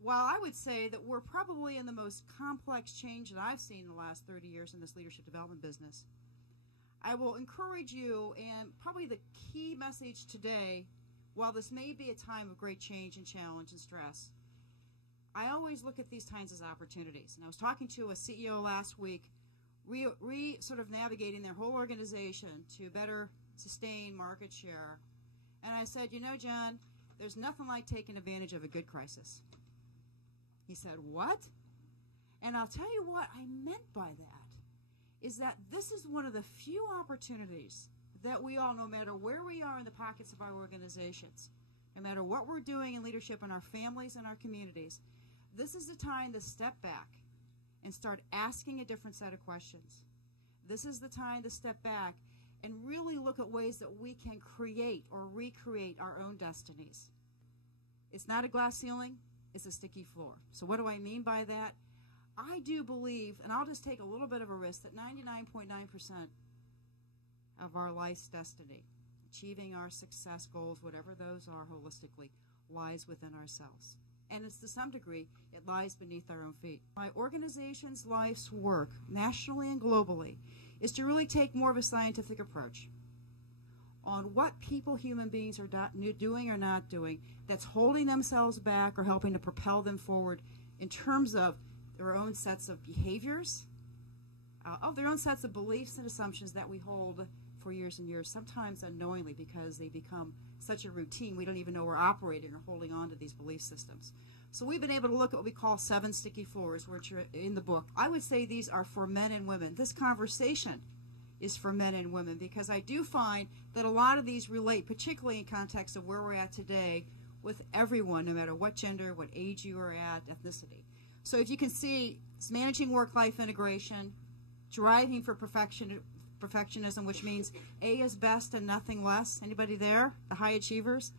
While I would say that we're probably in the most complex change that I've seen in the last 30 years in this leadership development business, I will encourage you, and probably the key message today, while this may be a time of great change and challenge and stress, I always look at these times as opportunities. And I was talking to a CEO last week, sort of navigating their whole organization to better sustain market share. And I said, you know, John, there's nothing like taking advantage of a good crisis. He said, what? And I'll tell you what I meant by that is that this is one of the few opportunities that we all, no matter where we are in the pockets of our organizations, no matter what we're doing in leadership in our families and our communities, this is the time to step back and start asking a different set of questions. This is the time to step back and really look at ways that we can create or recreate our own destinies. It's not a glass ceiling, it's a sticky floor. So what do I mean by that? I do believe, and I'll just take a little bit of a risk, that 99.9% of our life's destiny, achieving our success goals, whatever those are holistically, lies within ourselves. And it's to some degree, it lies beneath our own feet. My organization's life's work, nationally and globally, is to really take more of a scientific approach on what people, human beings, are doing or not doing that's holding themselves back or helping to propel them forward in terms of their own sets of behaviors, of their own sets of beliefs and assumptions that we hold for years and years, sometimes unknowingly because they become such a routine we don't even know we're operating or holding on to these belief systems. So we've been able to look at what we call 7 sticky floors, which are in the book. I would say these are for men and women. This conversation is for men and women because I do find that a lot of these relate, particularly in context of where we're at today, with everyone, no matter what gender, what age you are at, ethnicity. So if you can see, it's managing work-life integration, driving for perfectionism, which means A is best and nothing less. Anybody there? The high achievers?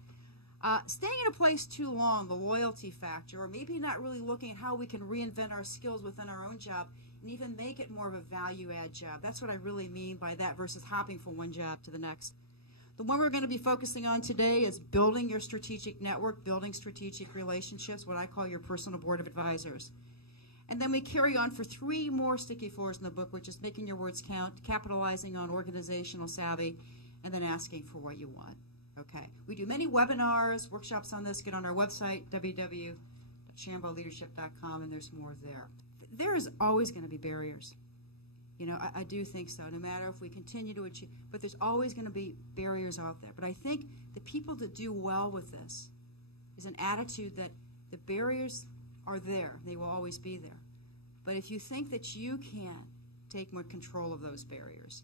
Staying in a place too long, the loyalty factor, or maybe not really looking at how we can reinvent our skills within our own job and even make it more of a value-add job. That's what I really mean by that versus hopping from one job to the next. The one we're going to be focusing on today is building your strategic network, building strategic relationships, what I call your personal board of advisors. And then we carry on for 3 more sticky floors in the book, which is making your words count, capitalizing on organizational savvy, and then asking for what you want. Okay. We do many webinars, workshops on this. Get on our website, www.shambaughleadership.com, and there's more there. There is always going to be barriers. You know, I do think so, no matter if we continue to achieve, but there's always going to be barriers out there. But I think the people that do well with this is an attitude that the barriers are there. They will always be there. But if you think that you can take more control of those barriers,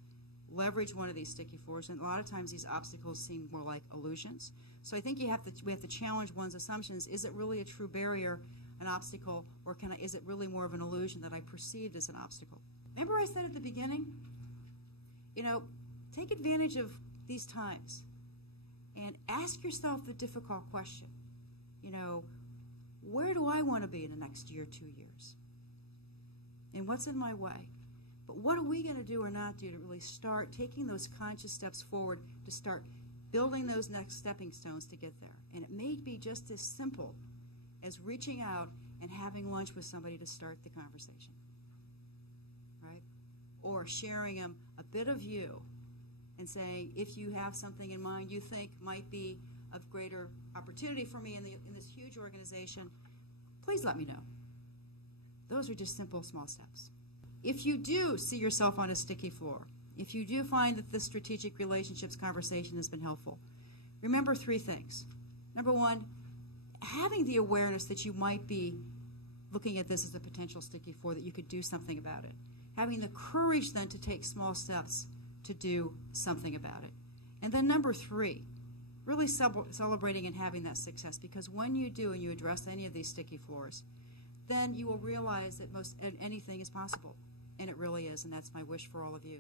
leverage one of these sticky floors, and a lot of times these obstacles seem more like illusions. So I think we have to challenge one's assumptions. Is it really a true barrier, an obstacle, or is it really more of an illusion that I perceived as an obstacle? Remember I said at the beginning, you know, take advantage of these times and ask yourself the difficult question, you know, where do I want to be in the next year, 2 years? And what's in my way? But what are we going to do or not do to really start taking those conscious steps forward to start building those next stepping stones to get there? And it may be just as simple as reaching out and having lunch with somebody to start the conversation, right? Or sharing them a bit of you and saying, if you have something in mind you think might be of greater opportunity for me in this huge organization, please let me know. Those are just simple, small steps. If you do see yourself on a sticky floor, if you do find that this strategic relationships conversation has been helpful, remember 3 things. Number 1, having the awareness that you might be looking at this as a potential sticky floor, that you could do something about it. Having the courage then to take small steps to do something about it. And then number 3, really celebrating and having that success, because when you do and you address any of these sticky floors, then you will realize that anything is possible. And it really is, and that's my wish for all of you.